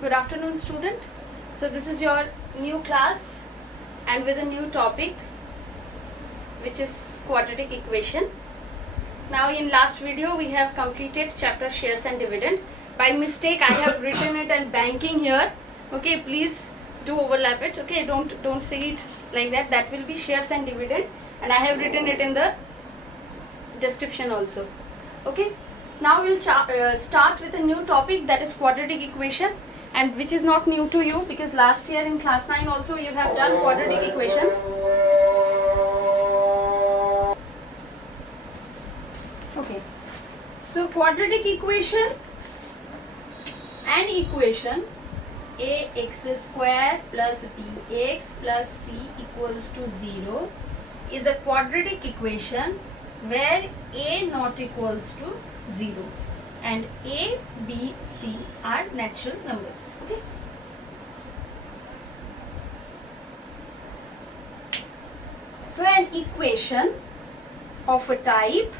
Good afternoon, student. So this is your new class and with a new topic, which is quadratic equation. Now in last video we have completed chapter shares and dividend. By mistake I have written it and banking here. Okay, please do overlap it. Okay, don't say it like that. That will be shares and dividend, and I have written it in the description also. Okay, now we'll start with a new topic, that is quadratic equation, and which is not new to you because last year in class 9 also you have done quadratic equation. Okay, so quadratic equation, an equation ax square plus bx plus c equals to 0 is a quadratic equation where a not equals to 0 and a, b, c are natural numbers. Okay. So an equation of a type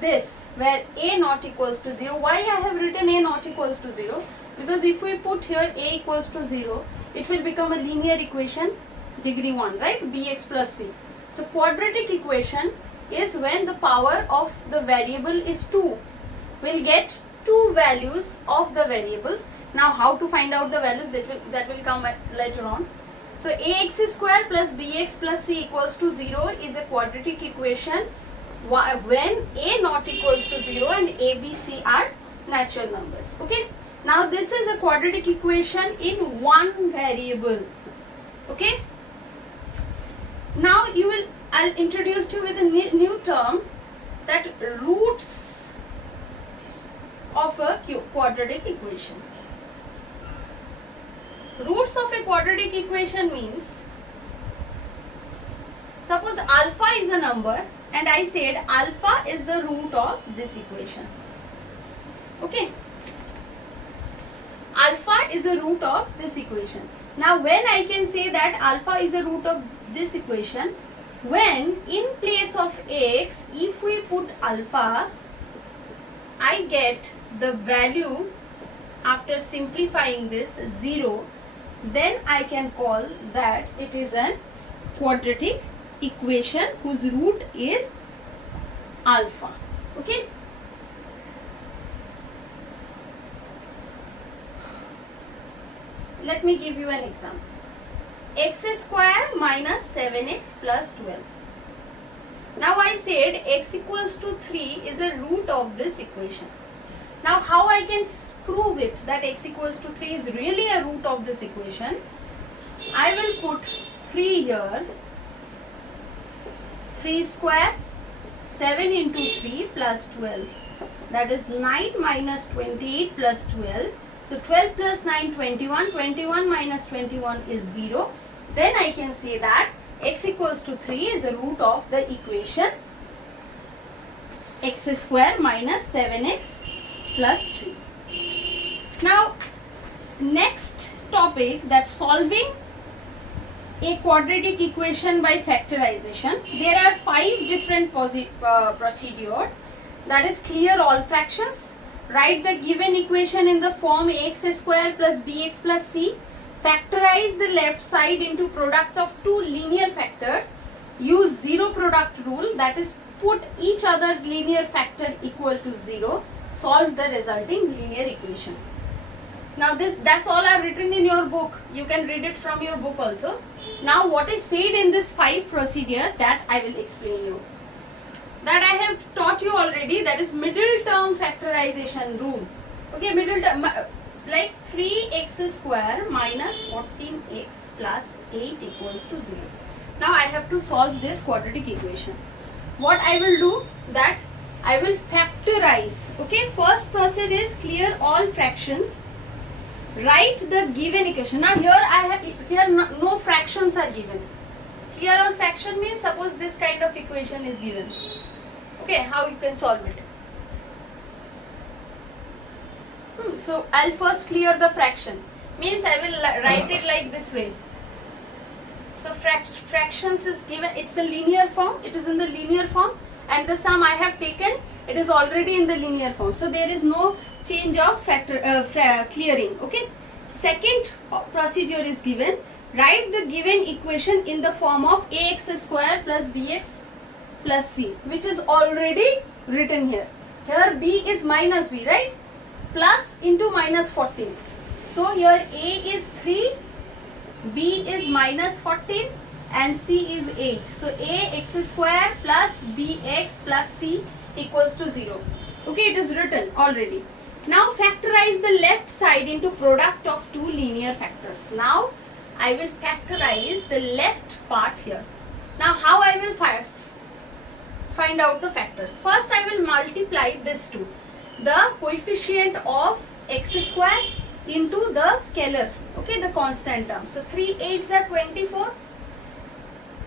this where a not equals to 0. Why I have written a not equals to 0? Because if we put here a equals to 0, it will become a linear equation degree 1, right? Bx plus c. So quadratic equation is when the power of the variable is 2. We'll get two values of the variables. Now how to find out the values, that will come later on. So ax square plus bx plus c equals to 0 is a quadratic equation when a not equals to 0 and a, b, c are natural numbers. Okay. Now this is a quadratic equation in one variable. Okay. Now I'll introduce you with a new term, that roots of a quadratic equation. Roots of a quadratic equation means, suppose alpha is a number and I said alpha is the root of this equation. Okay. Alpha is a root of this equation. Now when I can say that alpha is a root of this equation, when in place of x, if we put alpha, I get the value after simplifying this 0, then I can call that it is a quadratic equation whose root is alpha. Okay. Let me give you an example. X square minus 7x plus 12. Now I said x equals to 3 is a root of this equation. Now how I can prove it that x equals to 3 is really a root of this equation? I will put 3 here. 3 square, 7 into 3 plus 12. That is 9 minus 28 plus 12. So 12 plus 9, 21. 21 minus 21 is 0. Then I can say that x equals to 3 is a root of the equation x square minus 7x plus 3. Now next topic, that solving a quadratic equation by factorization. There are 5 different procedures. That is, clear all fractions, write the given equation in the form ax square plus bx plus c, factorize the left side into product of two linear factors, use zero product rule, that is, put each other linear factor equal to 0, solve the resulting linear equation. Now that's all I have written in your book. You can read it from your book also. Now what is said in this 5 procedure, that I will explain you. That I have taught you already, that is middle term factorization rule. Okay, middle term, like 3x square minus 14x plus 8 equals to 0. Now I have to solve this quadratic equation. What I will do, that I will factorize. Okay, first process is clear all fractions. Write the given equation. Now here no fractions are given. Clear all fraction means, suppose this kind of equation is given. Okay, how you can solve it? So I'll first clear the fraction. Means I will write it like this way. So fractions is given, it's a linear form, it is in the linear form, and the sum I have taken, it is already in the linear form. So there is no change of clearing. Okay. second procedure is given. Write the given equation in the form of ax square plus bx plus c, which is already written here. Here b is minus b, right? Plus into minus 14. So here a is 3, b is minus 14 and c is 8. So ax square plus bx plus c equals to 0. Okay, it is written already. Now factorize the left side into product of two linear factors. Now I will factorize the left part here. Now how I will find out the factors? First I will multiply this two. The coefficient of x square into the scalar, okay, the constant term. So 3 8s are 24.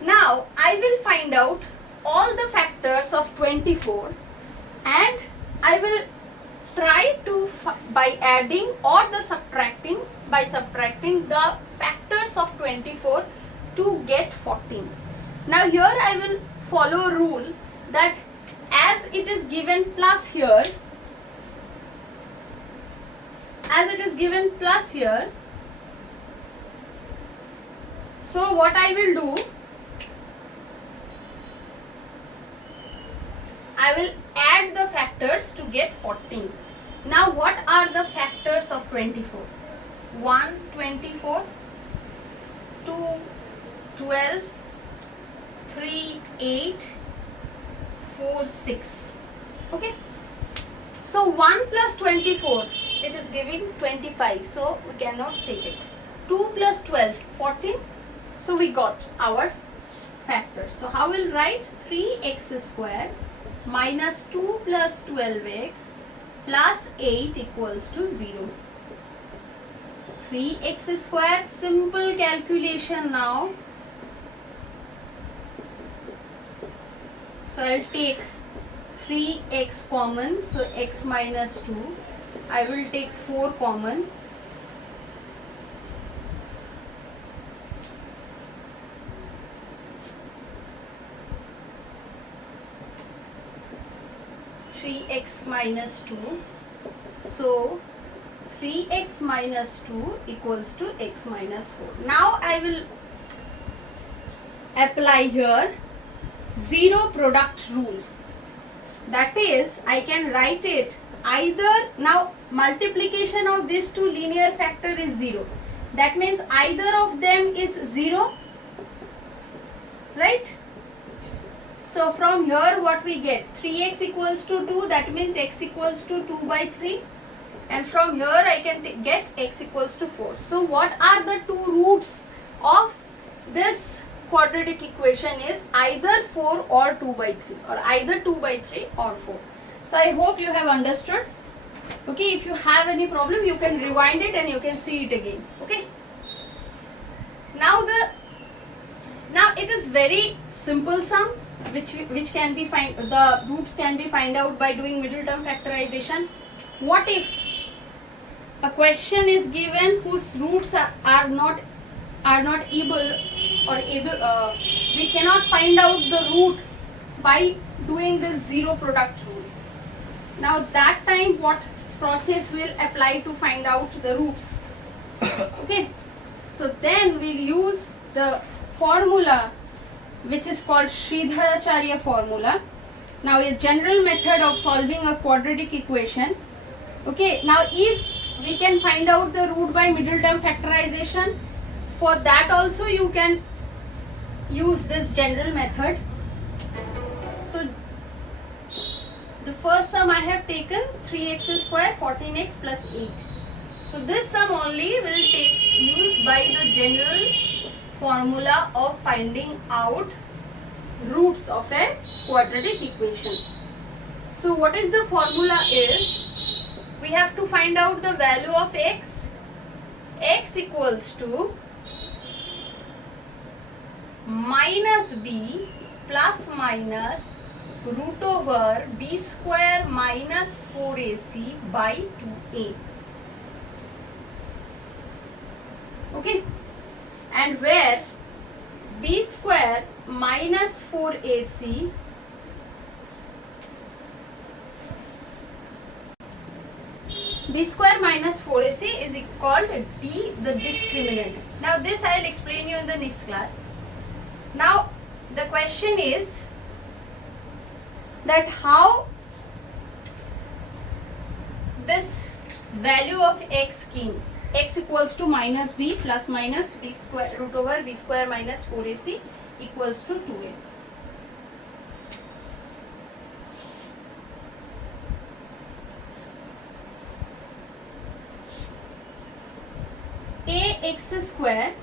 Now I will find out all the factors of 24 and I will try to by adding or the subtracting, by subtracting the factors of 24 to get 14. Now here I will follow a rule that as it is given plus here, so what I will do, I will add the factors to get 14. Now what are the factors of 24? 1 24, 2 12, 3 8, 4 6. Okay. So 1 plus 24, it is giving 25. So we cannot take it. 2 plus 12, 14. So we got our factors. So how will write? 3x square minus 2 plus 12x plus 8 equals to 0. 3x square, simple calculation now. So I will take 3x common, so x minus 2. I will take 4 common. X minus 2. So 3x minus 2 equals to x minus 4. Now I will apply here zero product rule. That is, I can write it either, now multiplication of these two linear factor is 0. That means either of them is 0, right? So from here what we get? 3x equals to 2, that means x equals to 2 by 3. And from here I can get x equals to 4. So what are the two roots of this quadratic equation is either 4 or 2 by 3, or either 2 by 3 or 4. So I hope you have understood. Okay, if you have any problem you can rewind it and you can see it again. Okay. Now it is very simple sum which can be the roots can be find out by doing middle term factorization. What if a question is given whose roots are not able we cannot find out the root by doing this zero product rule. Now that time what process will apply to find out the roots? Okay, so then we'll use the formula which is called Sridharacharya formula. Now a general method of solving a quadratic equation. Okay, now if we can find out the root by middle term factorization, for that also you can use this general method. So the first sum I have taken 3x square 14x plus 8. So this sum only will take use by the general formula of finding out roots of a quadratic equation. So what is the formula is, we have to find out the value of x. X equals to minus b plus minus root over b square minus 4ac by 2a. Okay, and where b square minus 4ac b square minus 4ac is called d, the discriminant. Now this I will explain you in the next class. Now the question is that how this value of x came. X equals to minus b plus minus b square root over b square minus 4ac equals to 2a. Ax square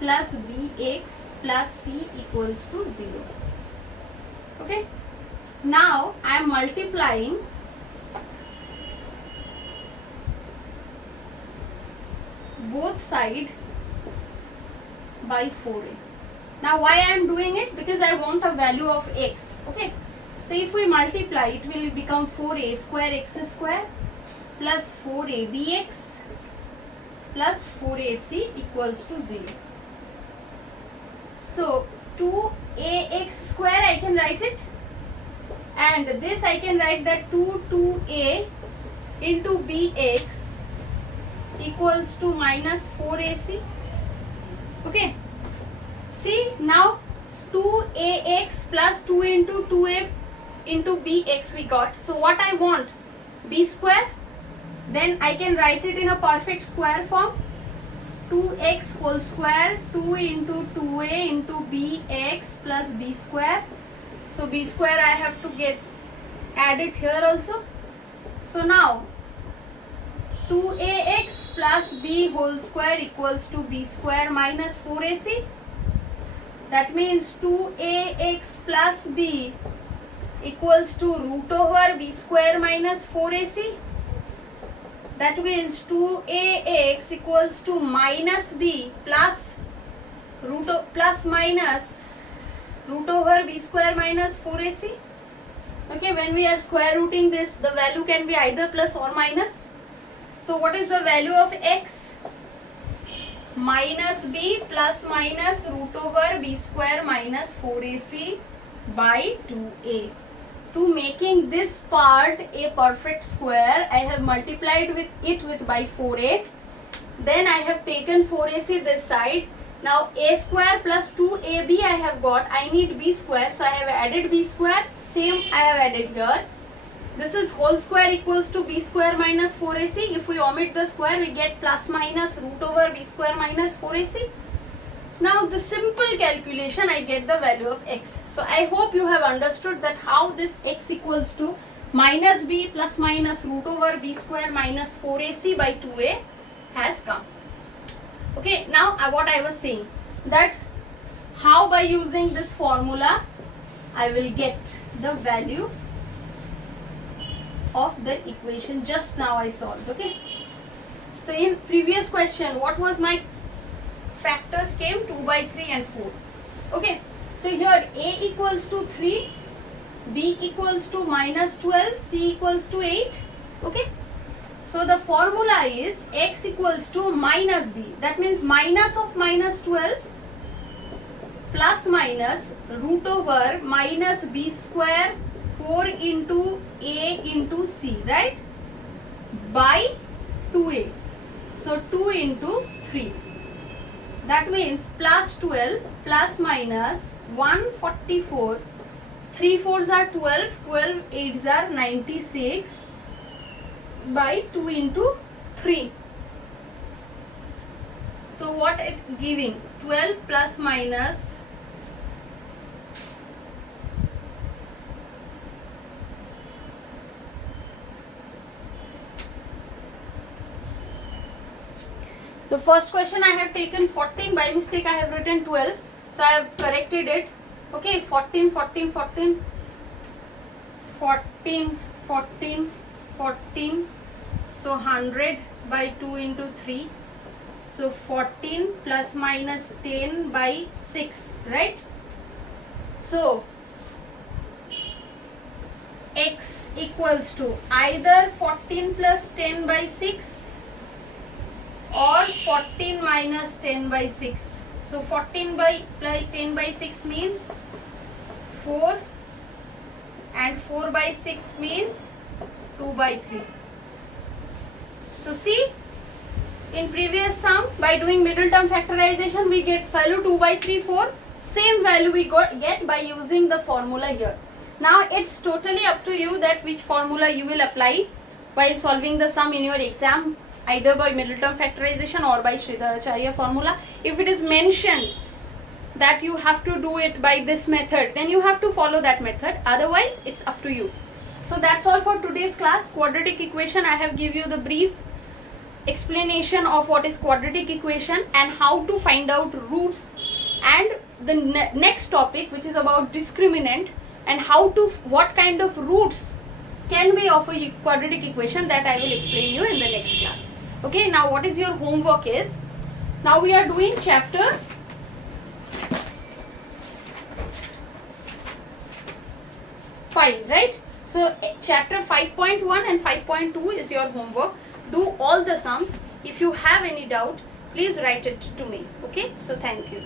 plus bx plus c equals to 0. Okay. Now I am multiplying both sides by 4a. Now why I am doing it? Because I want a value of x. Okay. So if we multiply, it will become 4a square x square plus 4abx plus 4ac equals to 0. So 2ax square I can write it, and this I can write that 2a into bx equals to minus 4ac. Okay. See, now 2ax plus 2 into 2a into bx we got. So what I want? B square. Then I can write it in a perfect square form. 2x whole square 2 into 2a into bx plus b square. So b square I have to get added here also. So now 2ax plus b whole square equals to b square minus 4ac. That means 2ax plus b equals to root over b square minus 4ac. That means 2ax equals to minus b plus plus minus root over b square minus 4ac. Okay, when we are square rooting this, the value can be either plus or minus. So what is the value of x? Minus b plus minus root over b square minus 4ac by 2a. To making this part a perfect square, I have multiplied with it with by 4a. Then I have taken 4ac this side. Now a square plus 2ab I have got. I need b square, so I have added b square. Same I have added here. This is whole square equals to b square minus 4ac. If we omit the square, we get plus minus root over b square minus 4ac. Now the simple calculation, I get the value of x. So I hope you have understood that how this x equals to minus b plus minus root over b square minus 4ac by 2a has come. Okay, now what I was saying, that how by using this formula I will get the value of the equation just now I solved. Okay. So in previous question, what was my factors came? 2 by 3 and 4. Okay. So here a equals to 3, b equals to minus 12, c equals to 8. Okay. So the formula is x equals to minus b. That means minus of minus 12 plus minus root over minus b square 4 into a into c, right? By 2a. So 2 into 3. That means plus 12 plus minus 144. 3 4s are 12, 12 8s are 96 by 2 into 3. So what it giving? 12 plus minus the first question I have taken 14, by mistake I have written 12, so I have corrected it. Okay, 14, 14, 14, 14, 14, 14, so 100 by 2 into 3, so 14 plus minus 10 by 6, right? So x equals to either 14 plus 10 by 6 or 14 minus 10 by 6. So 14 by 10 by 6 means 4 and 4 by 6 means 2 by 3. So see, in previous sum, by doing middle term factorization, we get value 2 by 3, 4. Same value we get by using the formula here. Now it's totally up to you that which formula you will apply while solving the sum in your exam, either by middle term factorization or by Sridharacharya formula. If it is mentioned that you have to do it by this method, then you have to follow that method. Otherwise, it's up to you. So that's all for today's class. Quadratic equation, I have give you the brief explanation of what is quadratic equation and how to find out roots, and the next topic, which is about discriminant and how to, what kind of roots can be of a quadratic equation, that I will explain you in the next class. Okay, now what is your homework is, now we are doing chapter 5, right? So chapter 5.1 and 5.2 is your homework. Do all the sums. If you have any doubt, please write it to me. Okay, so thank you.